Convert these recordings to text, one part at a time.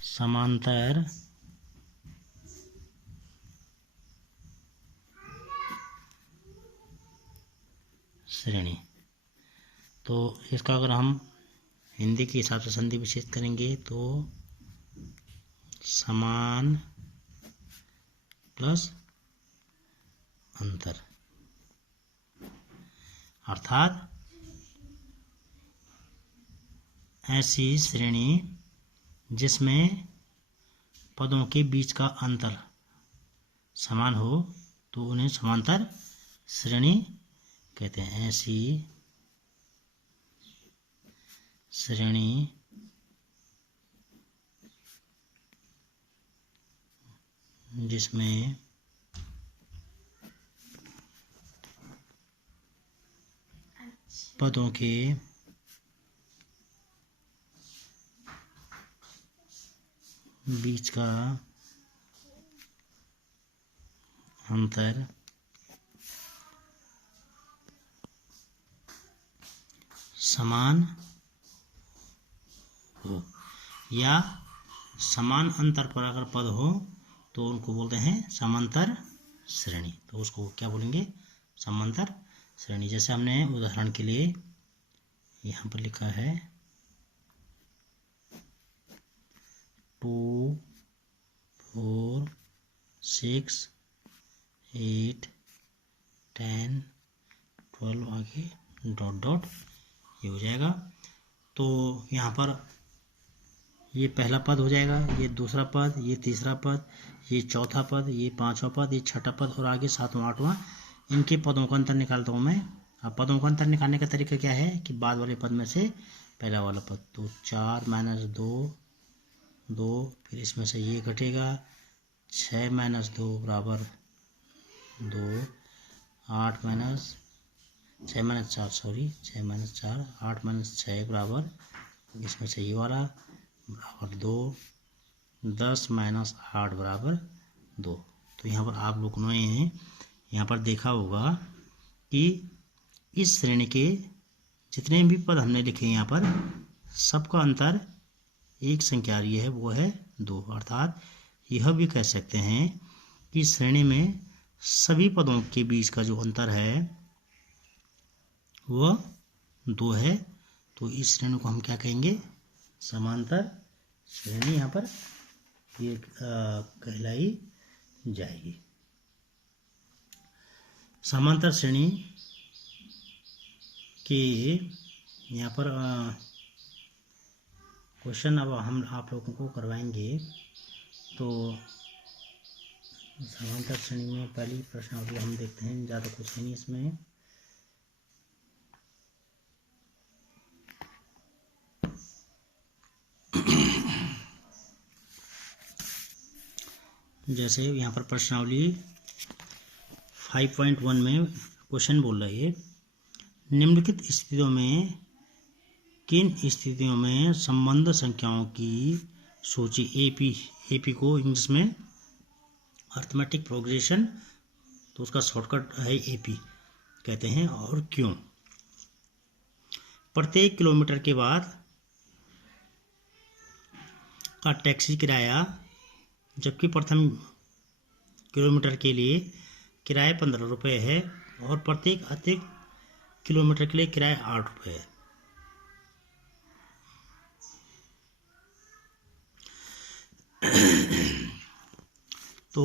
समांतर श्रेणी। तो इसका अगर हम हिंदी के हिसाब से संधि विशेष करेंगे तो समान प्लस अंतर, अर्थात ऐसी श्रेणी जिसमें पदों के बीच का अंतर समान हो तो उन्हें समांतर श्रेणी कहते हैं। ऐसी श्रेणी जिसमें पदों के बीच का अंतर समान हो, या समान अंतर पर अगर पद हो तो उनको बोलते हैं समांतर श्रेणी। तो उसको क्या बोलेंगे? समांतर श्रेणी। जैसे हमने उदाहरण के लिए यहाँ पर लिखा है 2 4 6 8 10 12 आगे डॉट डॉट ये हो जाएगा। तो यहाँ पर ये पहला पद हो जाएगा, ये दूसरा पद, ये तीसरा पद, ये चौथा पद, ये पांचवा पद, ये छठा पद और आगे सातवां आठवां। इनके पदों का अंतर निकालता हूँ मैं। अब पदों का अंतर निकालने का तरीका क्या है कि बाद वाले पद में से पहला वाला पद, तो 4 - 2 2, फिर इसमें से ये घटेगा 6 - 2 बराबर 2, 8 - 6 - 4 सॉरी 6 - 4 8 - 6 बराबर इसमें से ये वाला बराबर 2, 10 - 8 बराबर 2। तो यहाँ पर आप लोगों ने यहाँ पर देखा होगा कि इस श्रेणी के जितने भी पद हमने लिखे यहाँ पर सबका अंतर एक संख्या आ रही है, वो है 2। अर्थात यह भी कह सकते हैं कि श्रेणी में सभी पदों के बीच का जो अंतर है वह 2 है। तो इस श्रेणी को हम क्या कहेंगे? समांतर श्रेणी यहाँ पर ये कहलाई जाएगी। समांतर श्रेणी के यहाँ पर क्वेश्चन अब हम आप लोगों को करवाएंगे। तो समांतर श्रेणी में पहली प्रश्नावली हम देखते हैं, ज़्यादा कुछ नहीं इसमें। जैसे यहाँ पर प्रश्नावली 5.1 में क्वेश्चन बोल रहा है, निम्नलिखित स्थितियों में किन स्थितियों में संबंध संख्याओं की सूची एपी को इंग्लिश में अर्थमेटिक प्रोग्रेशन, तो उसका शॉर्टकट है एपी कहते हैं, और क्यों? प्रत्येक किलोमीटर के बाद का टैक्सी किराया, जबकि प्रथम किलोमीटर के लिए किराया 15 रुपये है और प्रत्येक अतिरिक्त किलोमीटर के लिए किराया 8 रुपये है। तो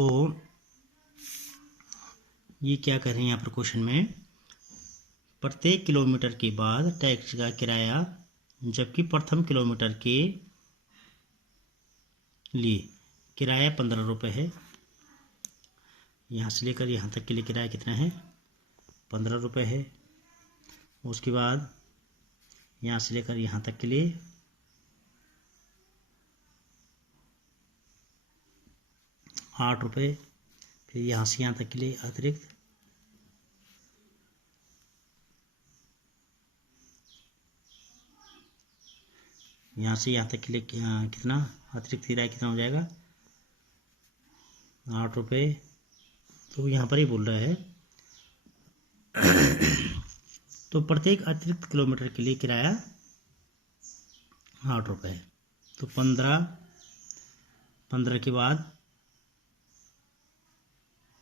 ये क्या कर रहे हैं यहाँ पर क्वेश्चन में, प्रत्येक किलोमीटर के बाद टैक्सी का किराया, जबकि प्रथम किलोमीटर के लिए किराया 15 रुपये है। यहाँ से लेकर यहाँ तक के लिए किराया कितना है? 15 रुपये है। उसके बाद यहाँ से लेकर यहाँ तक के लिए 8 रुपये, फिर यहाँ से यहाँ तक के लिए अतिरिक्त यहाँ से यहाँ तक के लिए कितना अतिरिक्त किराया कितना हो जाएगा? 8 रुपये। तो यहाँ पर ही बोल रहा है तो प्रत्येक अतिरिक्त किलोमीटर के लिए किराया 8 रुपये। तो 15 15 के बाद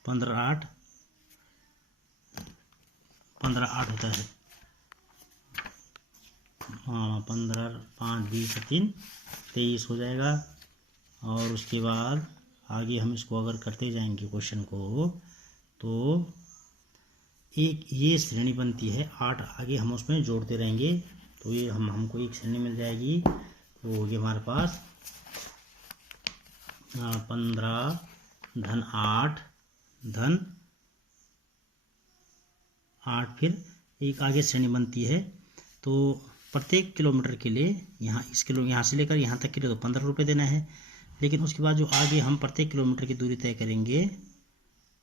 15 8 होता है। हाँ 15 5 20 3 23 हो जाएगा। और उसके बाद आगे हम इसको अगर करते जाएंगे क्वेश्चन को, तो एक ये श्रेणी बनती है 8, आगे हम उसमें जोड़ते रहेंगे तो ये हमको एक श्रेणी मिल जाएगी। तो ये हमारे पास 15 धन 8 धन 8, फिर एक आगे श्रेणी बनती है। तो प्रत्येक किलोमीटर के लिए यहाँ यहाँ से लेकर यहाँ तक के लिए तो 15 रुपये देना है, लेकिन उसके बाद जो आगे हम प्रत्येक किलोमीटर की दूरी तय करेंगे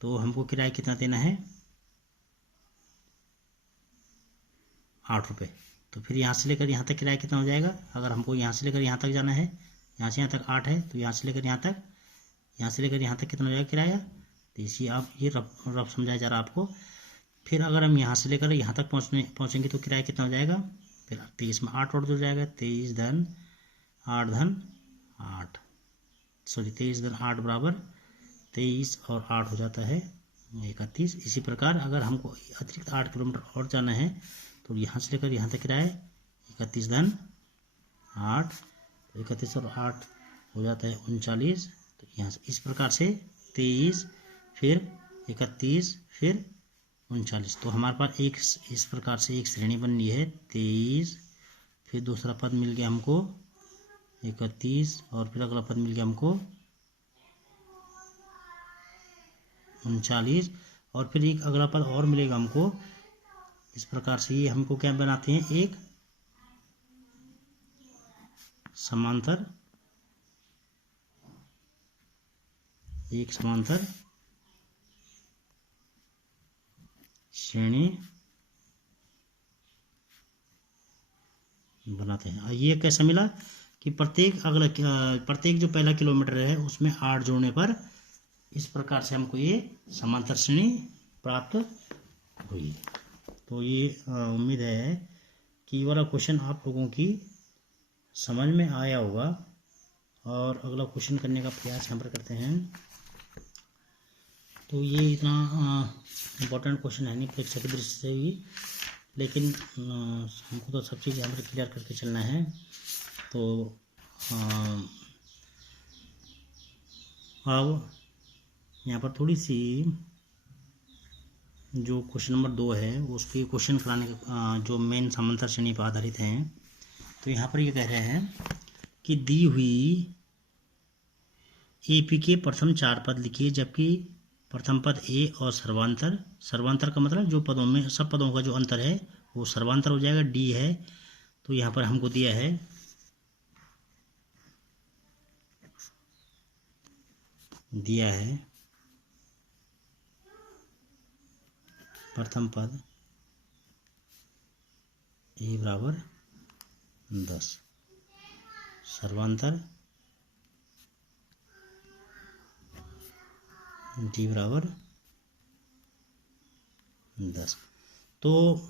तो हमको किराया कितना देना है, 8 रुपये। तो फिर यहाँ से लेकर यहाँ तक किराया कितना हो जाएगा, अगर हमको यहाँ से लेकर यहाँ तक जाना है, यहाँ से यहाँ तक 8 है, तो यहाँ से लेकर यहाँ तक कितना हो जाएगा किराया। तो इसी आप ये रफ समझाया जा रहा है आपको। फिर अगर हम यहाँ से लेकर यहाँ तक पहुँचेंगे तो किराया कितना हो जाएगा, फिर 23 में 8 और जुड़ जाएगा, 23 धन 8 बराबर 23 और 8 हो जाता है 31। इसी प्रकार अगर हमको अतिरिक्त 8 किलोमीटर और जाना है तो यहाँ से लेकर यहाँ तक किराया 31 धन 8, 31 और 8 हो जाता है 39। तो यहाँ से इस प्रकार से 23 फिर 31 फिर 39। तो हमारे पास एक इस प्रकार से एक श्रेणी बन रही है 23, फिर दूसरा पद मिल गया हमको 31 और फिर अगला पद मिल गया हमको 39 और फिर एक अगला पद और मिलेगा हमको। इस प्रकार से ये हमको क्या बनाते हैं, एक समांतर श्रेणी बनाते हैं। और ये कैसा मिला कि प्रत्येक जो पहला किलोमीटर है उसमें 8 जोड़ने पर इस प्रकार से हमको ये समांतर श्रेणी प्राप्त हुई। तो ये उम्मीद है कि ये वाला क्वेश्चन आप लोगों की समझ में आया होगा। और अगला क्वेश्चन करने का प्रयास यहाँ पर करते हैं। तो ये इतना इम्पोर्टेंट क्वेश्चन है नहीं परीक्षा की दृष्टि से भी, लेकिन हमको तो सब चीज़ यहाँ पर क्लियर करके चलना है। तो अब यहाँ पर थोड़ी सी जो क्वेश्चन नंबर 2 है उसके क्वेश्चन कराने का जो मेन समांतर श्रेणी पर आधारित हैं। तो यहाँ पर ये कह रहे हैं कि दी हुई एपी के प्रथम 4 पद लिखिए, जबकि प्रथम पद ए और सर्वांतर का मतलब जो पदों में सब पदों का जो अंतर है वो सर्वांतर हो जाएगा, डी है। तो यहाँ पर हमको दिया है प्रथम पद ए बराबर 10, सर्वांतर डी बराबर 10। तो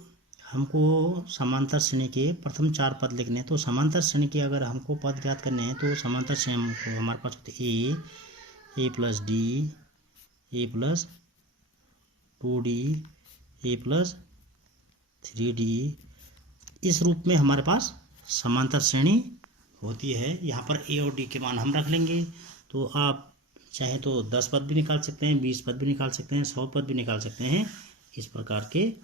हमको समांतर श्रेणी के प्रथम 4 पद लिखने हैं। तो समांतर श्रेणी के अगर हमको पद ज्ञात करने हैं तो समांतर श्रेणी हमको हमारे पास होते ए plus d, a plus 2d, A plus 3d, इस रूप में हमारे पास समांतर श्रेणी होती है। यहाँ पर ए और डी के मान हम रख लेंगे। तो आप चाहे तो 10 पद भी निकाल सकते हैं, 20 पद भी निकाल सकते हैं, 100 पद भी निकाल सकते हैं। इस प्रकार के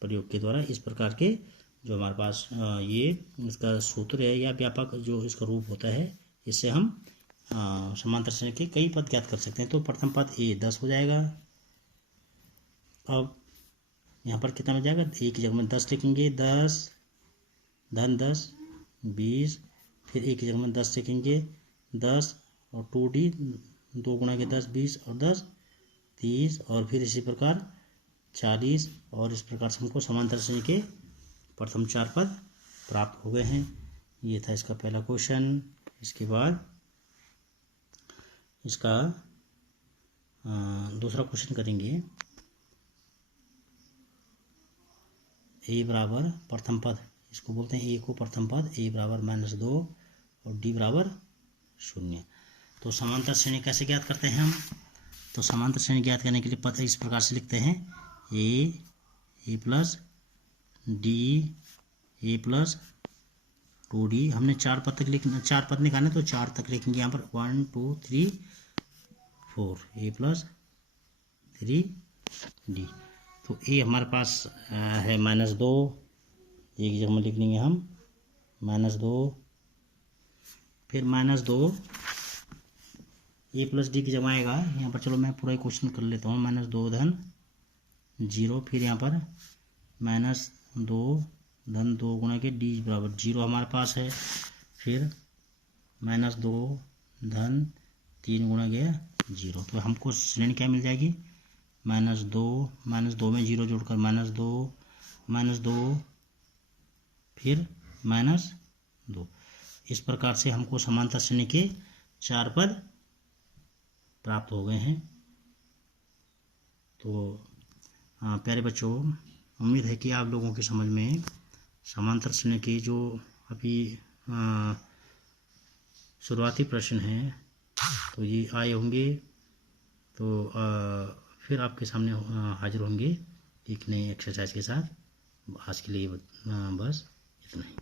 प्रयोग के द्वारा इस प्रकार के जो हमारे पास ये इसका सूत्र है या व्यापक जो इसका रूप होता है, इससे हम समांतर श्रेणी के कई पद ज्ञात कर सकते हैं। तो प्रथम पद ए 10 हो जाएगा। अब यहाँ पर कितना हो जाएगा, ए की जगह में 10 लिखेंगे, 10 धन 10 20, फिर ए की जगह में 10 लिखेंगे, 10 और 2d 2 गुणा के 10 20 और 10 30, और फिर इसी प्रकार 40। और इस प्रकार से हमको समांतर श्रेणी के प्रथम 4 पद प्राप्त हो गए हैं। ये था इसका पहला क्वेश्चन। इसके बाद इसका दूसरा क्वेश्चन करेंगे। ए बराबर प्रथम पद, इसको बोलते हैं ए को प्रथम पद, ए बराबर -2 और डी बराबर 0। तो समांतर श्रेणी कैसे ज्ञात करते हैं हम? तो समांतर श्रेणी ज्ञात करने के लिए पता इस प्रकार से लिखते हैं a plus d a plus 2d। हमने चार पद निकालने, तो 4 तक लिखेंगे यहाँ पर 1 2 3 4 ए प्लस 3d। तो ए हमारे पास है -2, एक जगह में लिख लेंगे हम -2, फिर -2 ए प्लस डी की जगह आएगा यहाँ पर। चलो मैं पूरा क्वेश्चन कर लेता हूँ। -2 धन 0, फिर यहाँ पर -2 धन 2 गुणा के डी बराबर 0 हमारे पास है। फिर -2 धन 3 गुणा के 0। तो हमको श्रेणी क्या मिल जाएगी? -2 में 0 जोड़कर -2 फिर -2। इस प्रकार से हमको समांतर श्रेणी के 4 पद प्राप्त हो गए हैं। तो प्यारे बच्चों, उम्मीद है कि आप लोगों की समझ में समांतर श्रेणी के जो अभी शुरुआती प्रश्न हैं तो ये आए होंगे। तो फिर आपके सामने हाजिर होंगे एक नए एक्सरसाइज के साथ। आज के लिए बस इतना ही।